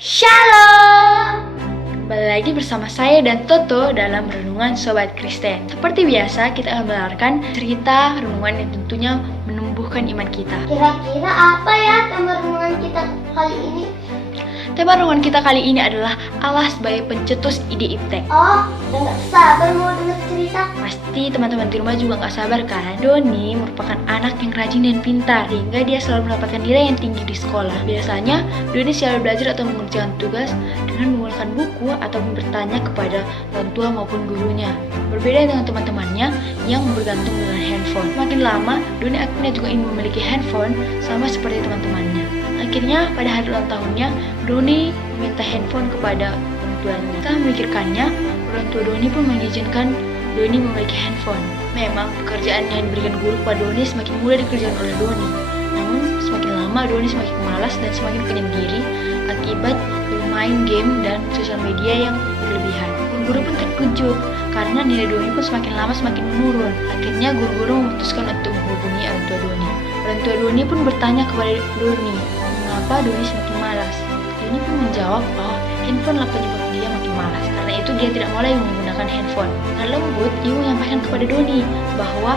Shalom! Kembali lagi bersama saya dan Toto dalam Renungan Sobat Kristen. Seperti biasa, kita akan mendengarkan cerita renungan yang tentunya menumbuhkan iman kita. Kira-kira apa ya tema renungan kita kali ini? Tema renungan kita kali ini adalah Allah sebagai pencetus ide iptek. Oh, udah gak sabar mau dengar cerita. Pasti teman-teman di rumah juga gak sabar kan? Doni merupakan anak yang rajin dan pintar, sehingga dia selalu mendapatkan nilai yang tinggi di sekolah. Biasanya, Doni selalu belajar atau mengerjakan tugas dengan menggunakan buku ataupun bertanya kepada orang tua maupun gurunya. Berbeda dengan teman-temannya yang bergantung dengan handphone. Makin lama, Doni akhirnya juga ingin memiliki handphone sama seperti teman-temannya. Akhirnya, pada hari ulang tahunnya, Doni meminta handphone kepada orang tuanya. Setelah memikirkannya, orang tua Doni pun mengizinkan Doni memiliki handphone. Memang pekerjaan yang diberikan guru kepada Doni semakin mudah dikerjakan oleh Doni. Namun semakin lama Doni semakin malas dan semakin penyendiri akibat bermain game dan sosial media yang berlebihan. Guru-guru pun terkejut karena nilai Doni pun semakin lama semakin menurun. Akhirnya guru-guru memutuskan untuk menghubungi orang tua Doni. Orang tua Doni pun bertanya kepada Doni, mengapa Doni semakin malas? Doni pun menjawab bahwa handphone lah penyebab dia makin malas. Karena itu dia tidak mulai menggunakan handphone. Dengan lembut, ibu menyampaikan kepada Doni bahwa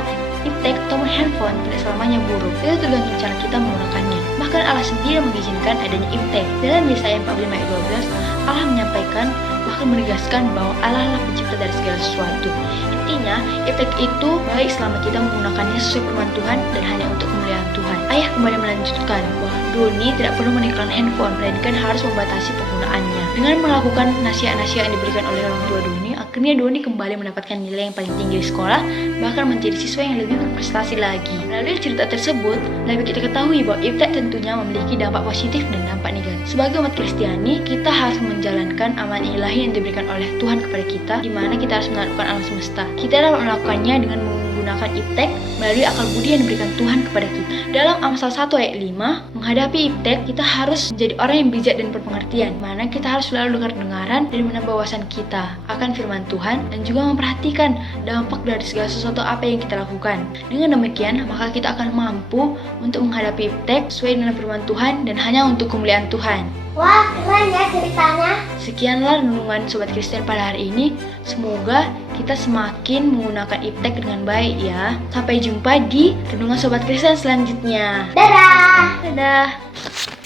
iptek atau handphone tidak selamanya buruk. Itu tergantung cara kita menggunakannya. Bahkan Allah sendiri mengizinkan adanya iptek. Dalam Yesaya 45 ayat 12, Allah menyampaikan bahkan menegaskan bahwa Allah lah pencipta dari segala sesuatu. Intinya, iptek itu baik selama kita menggunakannya sesuai firman Tuhan dan hanya untuk kemuliaan Tuhan. Ayah kembali melanjutkan bahwa Doni tidak perlu meninggalkan handphone, melainkan harus membatasi penggunaannya. Dengan melakukan nasihat-nasihat yang diberikan oleh orang tua Doni, akhirnya Doni kembali mendapatkan nilai yang paling tinggi di sekolah, bahkan menjadi siswa yang lebih berprestasi lagi. Melalui cerita tersebut, lebih kita ketahui bahwa iptek tentunya memiliki dampak positif dan dampak negatif. Sebagai umat Kristiani, kita harus menjalankan amanah ilahi yang diberikan oleh Tuhan kepada kita, di mana kita harus menaklukkan alam semesta. Kita dapat melakukannya dengan menggunakan iptek melalui akal budi yang diberikan Tuhan kepada kita. Dalam Amsal 1 ayat 5, menghadapi iptek, kita harus menjadi orang yang bijak dan berpengertian, di mana kita harus selalu dengar-dengaran dan menambah wawasan kita akan firman Tuhan dan juga memperhatikan dampak dari segala sesuatu apa yang kita lakukan. Dengan demikian, maka kita akan mampu untuk menghadapi iptek sesuai dengan firman Tuhan dan hanya untuk kemuliaan Tuhan. Wah, keren ya ceritanya. Sekianlah renungan Sobat Kristen pada hari ini. Semoga kita semakin menggunakan iptek dengan baik ya. Sampai jumpa di renungan Sobat Kristen selanjutnya. Dadah. Dadah.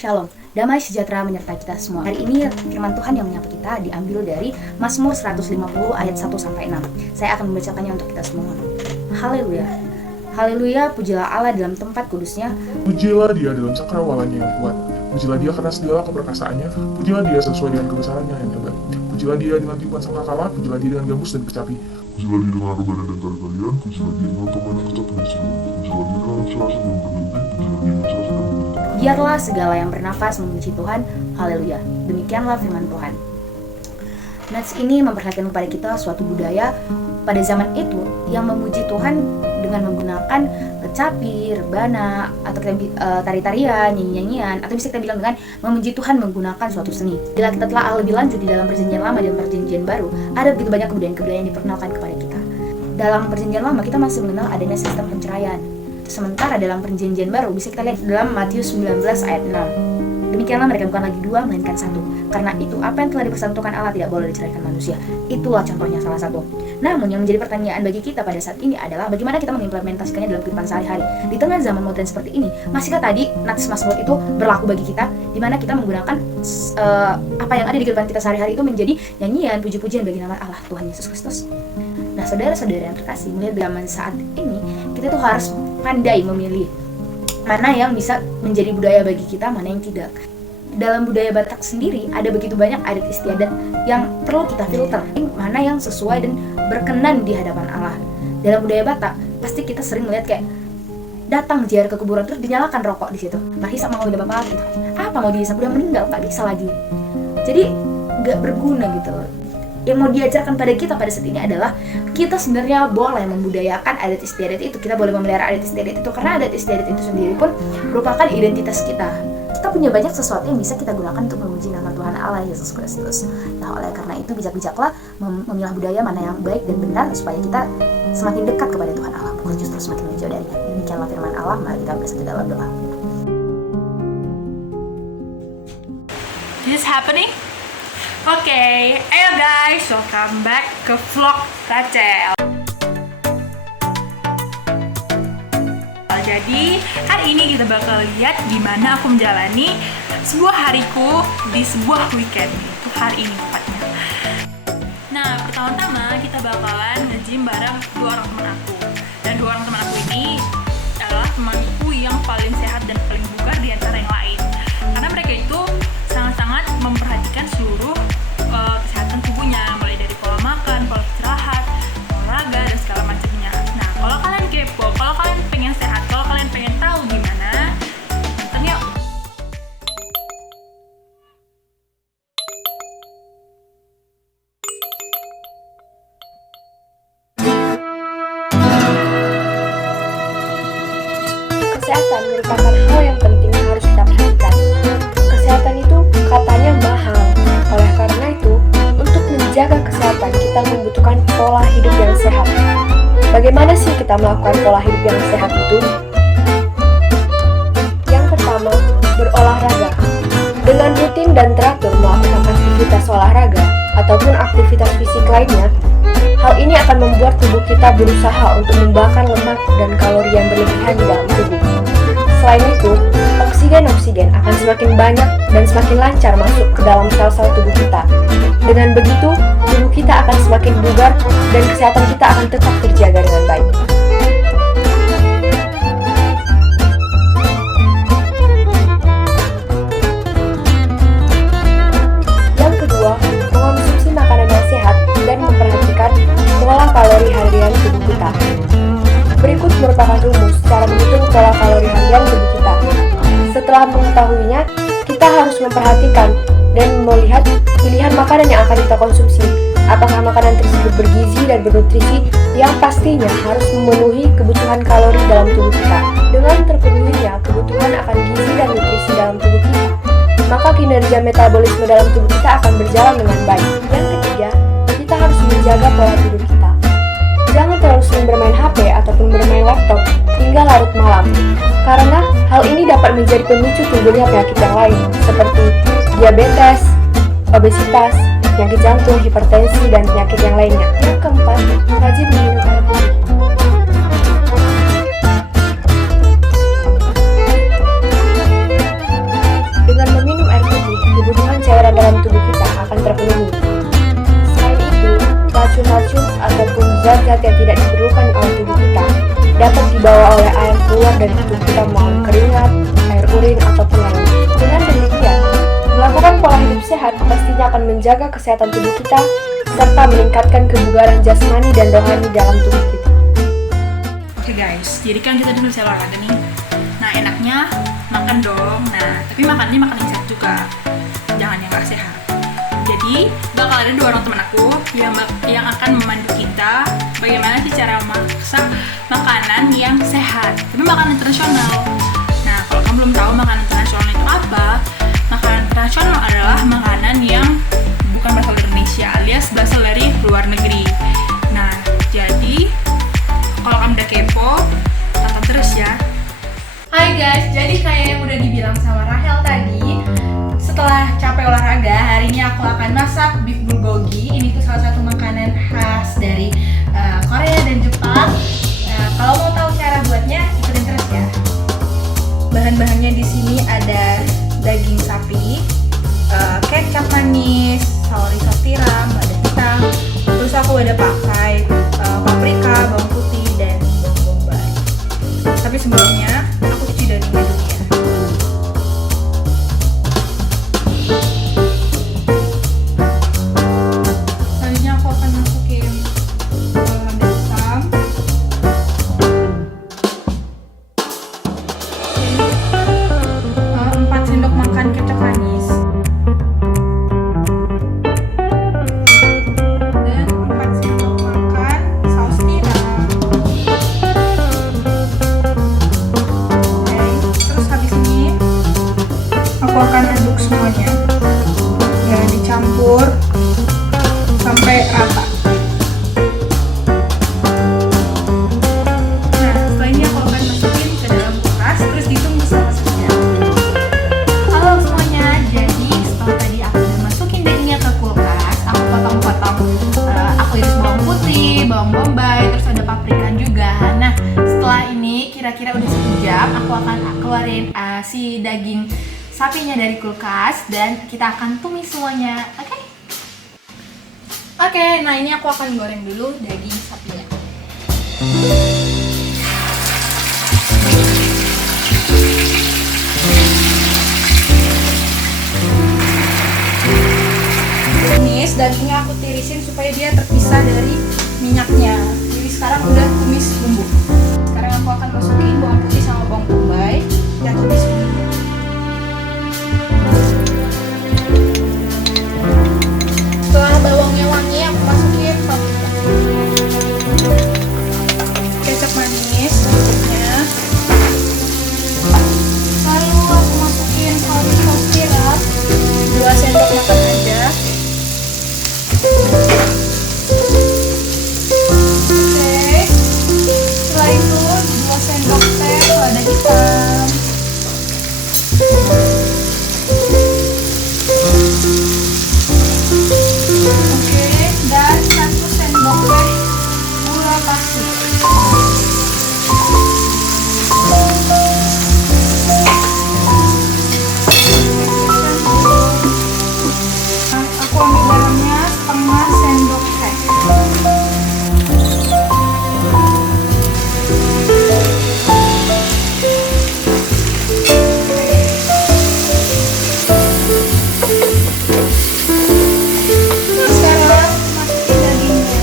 Shalom, damai sejahtera menyertai kita semua. Hari ini firman Tuhan yang menyapa kita diambil dari Mazmur 150 ayat 1-6. Saya akan membacakannya untuk kita semua. Haleluya. Haleluya, pujilah Allah dalam tempat kudusnya. Pujilah dia dalam cakrawalanya yang kuat. Pujilah dia karena segala keperkasaannya. Pujilah dia sesuai dengan kebesarannya yang hebat. Pujilah dia dengan tipuan sangkakala. Pujilah dia dengan gambus dan kecapi. Pujilah dia dengan rebana dan tali-talian. Pujilah dia dengan topan dan kecat dan silau. Pujilah dia dengan serasa dan berhenti. Pujilah dia dengan serasa dan berhenti. Biarlah segala yang bernafas memuji Tuhan. Haleluya. Demikianlah firman Tuhan. Nats ini memperlihatkan kepada kita suatu budaya pada zaman itu yang memuji Tuhan dengan menggunakan kecapi, rebana, atau tari-tarian, nyanyi-nyanyian, atau bisa kita bilang dengan memuji Tuhan menggunakan suatu seni. Bila kita telah lebih lanjut di dalam perjanjian lama dan perjanjian baru, ada begitu banyak kebudayaan-kebudayaan yang diperkenalkan kepada kita. Dalam perjanjian lama kita masih mengenal adanya sistem penceraian. Sementara dalam perjanjian baru bisa kita lihat dalam Matius 19 ayat 6. Demikianlah mereka bukan lagi dua, melainkan satu. Karena itu, apa yang telah dipersatukan Allah tidak boleh diceraikan manusia. Itulah contohnya salah satu. Namun, yang menjadi pertanyaan bagi kita pada saat ini adalah bagaimana kita mengimplementasikannya dalam kehidupan sehari-hari. Di tengah zaman modern seperti ini, masihkah tadi Nats Mazmur itu berlaku bagi kita, di mana kita menggunakan apa yang ada di kehidupan kita sehari-hari itu menjadi nyanyian, puji-pujian bagi nama Allah, Tuhan Yesus Kristus. Nah, saudara-saudara yang terkasih, melihat zaman saat ini, kita tuh harus pandai memilih mana yang bisa menjadi budaya bagi kita, mana yang tidak. Dalam budaya Batak sendiri ada begitu banyak adat istiadat yang perlu kita filter, mana yang sesuai dan berkenan di hadapan Allah. Dalam budaya Batak pasti kita sering melihat kayak datang ziarah ke kuburan terus dinyalakan rokok di situ. Terhisap mau udah bapak gitu. Apa mau dihisap, udah meninggal, nggak bisa lagi. Jadi nggak berguna gitu. Yang mau diajarkan pada kita pada saat ini adalah kita sebenarnya boleh membudayakan adat istiadat itu. Kita boleh memelihara adat istiadat itu karena adat istiadat itu sendiri pun merupakan identitas kita. Kita punya banyak sesuatu yang bisa kita gunakan untuk memuji nama Tuhan Allah Yesus Kristus. Nah, oleh karena itu bijak-bijaklah memilah budaya mana yang baik dan benar supaya kita semakin dekat kepada Tuhan Allah, bukan justru semakin menjauh darinya. Demikianlah firman Allah. Mari kita bersatu dalam doa. this happening? Oke, ayo guys, welcome back ke vlog Rachel. Jadi hari ini kita bakal lihat gimana aku menjalani sebuah hariku di sebuah weekend. Itu hari ini tepatnya. Nah, pertama-tama kita bakalan nge-gym bareng dua orang teman aku. Dan dua orang teman aku ini adalah temanku yang paling sehat dan paling bugar di antara yang lain. Karena mereka itu sangat-sangat memperhatikan seluruh kesehatan tubuhnya, mulai dari pola makan, pola istirahat, olahraga, dan segala macamnya. Nah, kalau kalian kepo, kalau kalian pengen sehat, kalau kalian pengen tahu gimana, nonton yuk! Kesehatan merupakan hal yang penting yang harus kita perhatikan. Kesehatan itu katanya mahal. Oleh karena itu, untuk menjaga kesehatan kita membutuhkan pola hidup yang sehat. Bagaimana sih kita melakukan pola hidup yang sehat itu? Yang pertama, berolahraga. Dengan rutin dan teratur melakukan aktivitas olahraga ataupun aktivitas fisik lainnya, hal ini akan membuat tubuh kita berusaha untuk membakar lemak dan kalori yang berlebihan di dalam tubuh. Selain itu, oksigen akan semakin banyak dan semakin lancar masuk ke dalam sel-sel tubuh kita. Dengan begitu, tubuh kita akan semakin bugar dan kesehatan kita akan tetap terjaga dengan baik. Yang kedua, mengonsumsi makanan yang sehat dan memperhatikan pola kalori harian tubuh kita. Berikut merupakan rumus cara menghitung pola kalori harian tubuh kita. Setelah mengetahuinya, kita harus memperhatikan dan melihat pilihan makanan yang akan kita konsumsi. Apakah makanan tersebut bergizi dan bernutrisi yang pastinya harus memenuhi kebutuhan kalori dalam tubuh kita. Dengan terpenuhinya kebutuhan akan gizi dan nutrisi dalam tubuh kita, maka kinerja metabolisme dalam tubuh kita akan berjalan dengan baik. Yang ketiga, kita harus menjaga pola tidur kita. Jangan terlalu sering bermain HP ataupun bermain laptop hingga larut malam, karena hal ini dapat menjadi pemicu timbulnya penyakit yang lain seperti diabetes, obesitas, penyakit jantung, hipertensi, dan penyakit yang lainnya. Yang keempat, rajin minum air putih. Dengan meminum air putih, kebutuhan cairan dalam tubuh kita akan terpenuhi. Selain itu, racun-racun ataupun zat-zat yang tidak diperlukan oleh tubuh kita dapat dibawa oleh air keluar dari tubuh kita melalui keringat, air urin, ataupun lainnya. Dengan demikian, melakukan pola hidup sehat pastinya akan menjaga kesehatan tubuh kita serta meningkatkan kebugaran jasmani dan rohani dalam tubuh kita. Oke guys, jadi kan kita dulu olahraga nih. Nah, enaknya makan dong. Nah, tapi makannya makan yang sehat juga, jangan yang gak sehat. Jadi bakal ada dua orang teman aku yang akan memandu kita bagaimana sih cara masak makanan yang sehat, tapi makanan internasional. Nah, kalau kamu belum tahu makanan internasional itu apa, makanan internasional adalah makanan yang bukan berasal dari Indonesia, alias berasal dari luar negeri. Nah, jadi kalau kamu udah kepo, tonton terus ya. Hai guys, jadi kayak yang udah dibilang sama Rahel tadi, setelah capek olahraga, hari ini aku akan masak beef bulgogi. Ini tuh salah satu makanan khas dari Korea dan Jepang. Kalau mau tahu cara buatnya, ikutin terus ya. Bahan-bahannya di sini ada daging sapi, kecap manis, saus tiram, lada hitam. Terus aku ada pakai paprika, bawang putih, dan bawang bombay. Tapi sebelumnya aku cuci dagingnya dulu ya. Selanjutnya aku akan masukin lada hitam, 4 sendok makan kecap manis, dan 4 sendok makan saus tiram. Oke, terus sekejap aku akan keluarin si daging sapinya dari kulkas dan kita akan tumis semuanya. Oke, nah ini aku akan goreng dulu daging sapinya. Tumis dagingnya aku tirisin supaya dia terpisah dari minyaknya. Jadi sekarang udah tumis bumbu. Sekarang aku akan masukin bawang putih sama bawang bombay yang tumis dulu. Setelah bawangnya wangi, aku masukin paprika, kecap manis sedikitnya, lalu aku masukin saus tiram 2 sendok makan aja. Oke, setelah itu 2 sendok teh lada hitam. Oke, dan 1 sendok teh gula pasir. Aku ambil garamnya setengah sendok teh. Sekarang masukin dagingnya.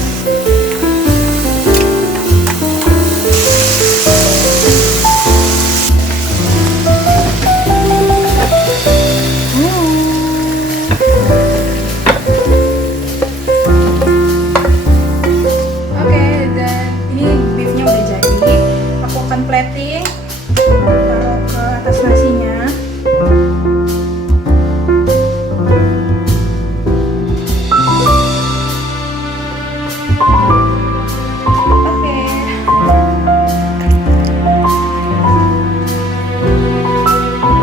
Oke, dan ini beefnya udah jadi. Aku akan plating, taruh ke atas nasinya. Oke.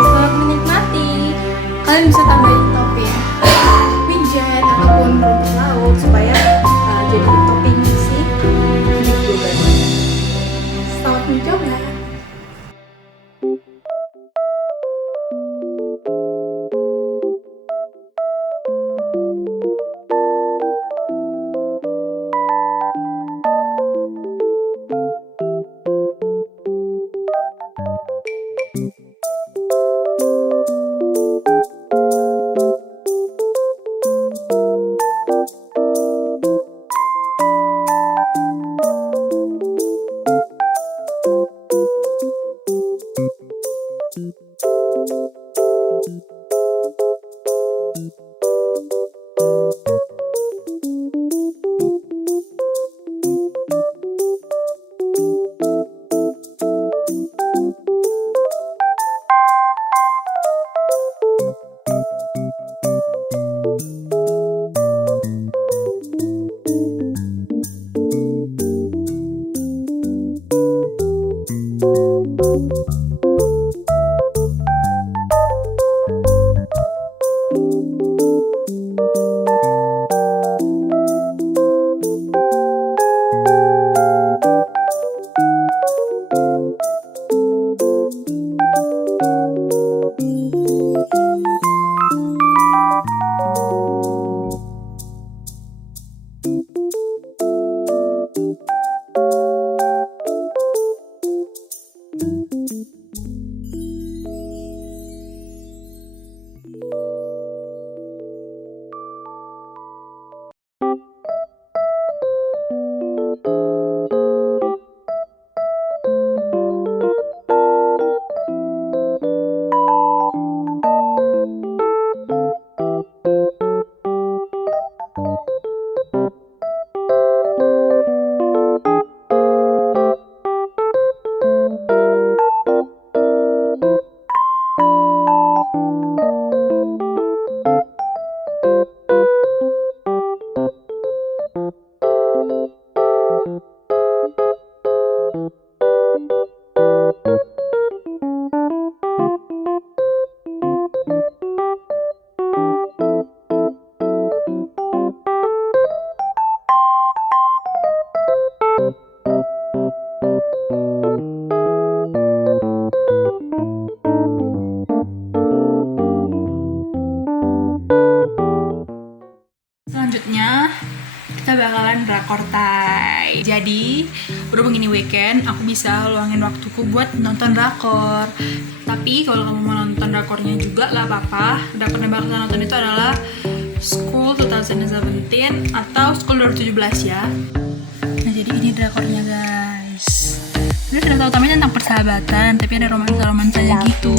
Selamat menikmati. Kalian bisa tambahin topping wijen ataupun rumput laut supaya jadi topping si beef boba-nya. Selamat mencoba. Jadi, berhubung ini weekend, aku bisa luangin waktuku buat nonton drakor. Tapi kalau kamu mau nonton drakornya juga gak apa-apa. Drakor yang bakal nonton itu adalah School 2017 atau School 2017 ya. Nah, jadi ini drakornya guys. Ini cerita utamanya tentang persahabatan, tapi ada romansa-romansanya gitu.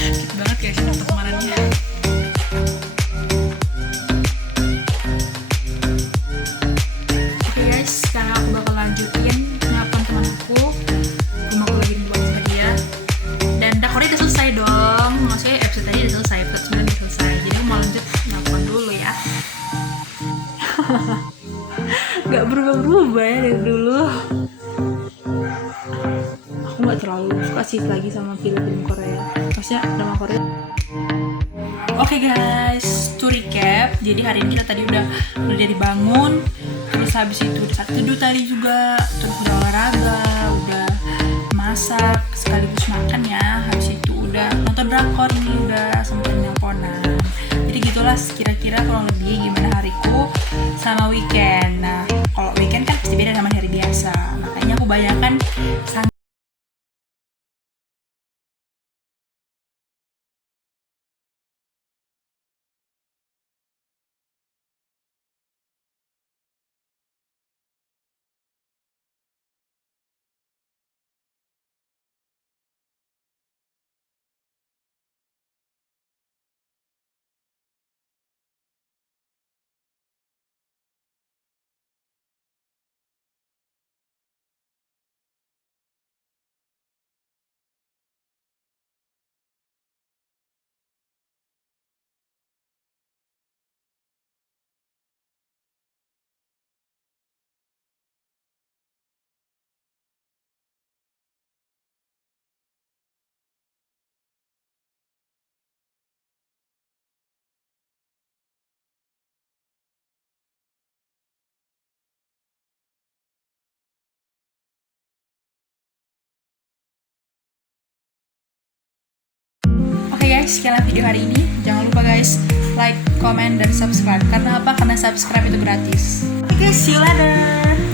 Gitu banget guys, foto kemarinnya. Oke guys, sekarang aku bakal lanjutin nelfon teman aku. Rumahku lagi dibuat sama dia. Dan dakornya udah selesai dong. Maksudnya episode tadi udah selesai, episode 9 udah selesai. Jadi aku mau lanjut nelfon dulu ya. Gak berubah-berubah ya dari dulu. Aku gak terlalu suka sih lagi sama film-film Korea. Maksudnya drama Korea. Oke guys, to recap. Jadi hari ini kita tadi udah dari bangun, terus habis itu saat tidur tadi juga, terus udah olahraga, udah masak sekaligus makan ya. Habis itu udah nonton drakor nih, udah sempet nelponan. Jadi gitulah kira-kira kurang lebih gimana hariku sama weekend. Nah, kalau weekend kan pasti beda sama hari biasa. Makanya aku bayangkan Oke guys, sekian video hari ini. Jangan lupa guys, like, comment, dan subscribe. Karena apa? Karena subscribe itu gratis. Oke guys, see you later.